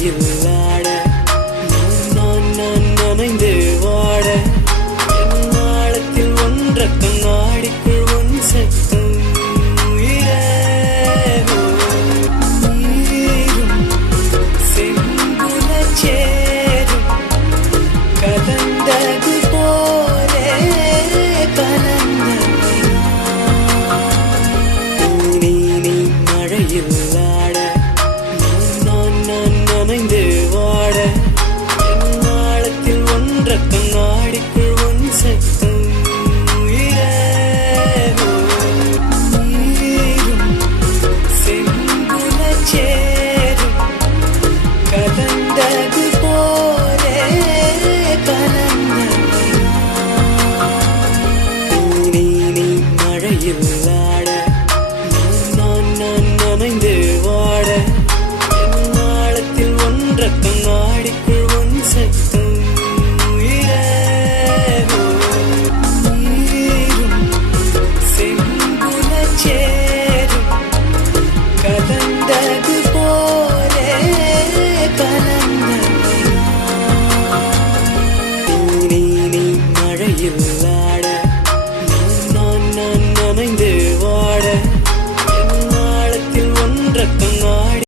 மழையில் ஆட நான் நனைந்து வாட என் ஆழத்தில் ஒன்ற கண்ணாடிக்குள் ஒன் சத்தம் நீரும் செம்புலச் சேரும் கலந்தது போலே கலந்தவையா நீ மழையில் ஆட நான் நனைந்து வாட என் ஆழத்தில் ஒன்ற கண்ணாடிக்குள் ஒன் சத்தம் நீரும் செம்புலச் சேரும் கலந்தது போலே கலந்தவையா நீ மழையில் ஆட நான் நனைந்து வாட என் ஆழத்தில் ஒன்ற கண்ணாடிக்குள் ஒன் சத்தம் நீரும் செம்புலச் சேரும் கலந்தது போலே கலந்தவையா நீ மழையில்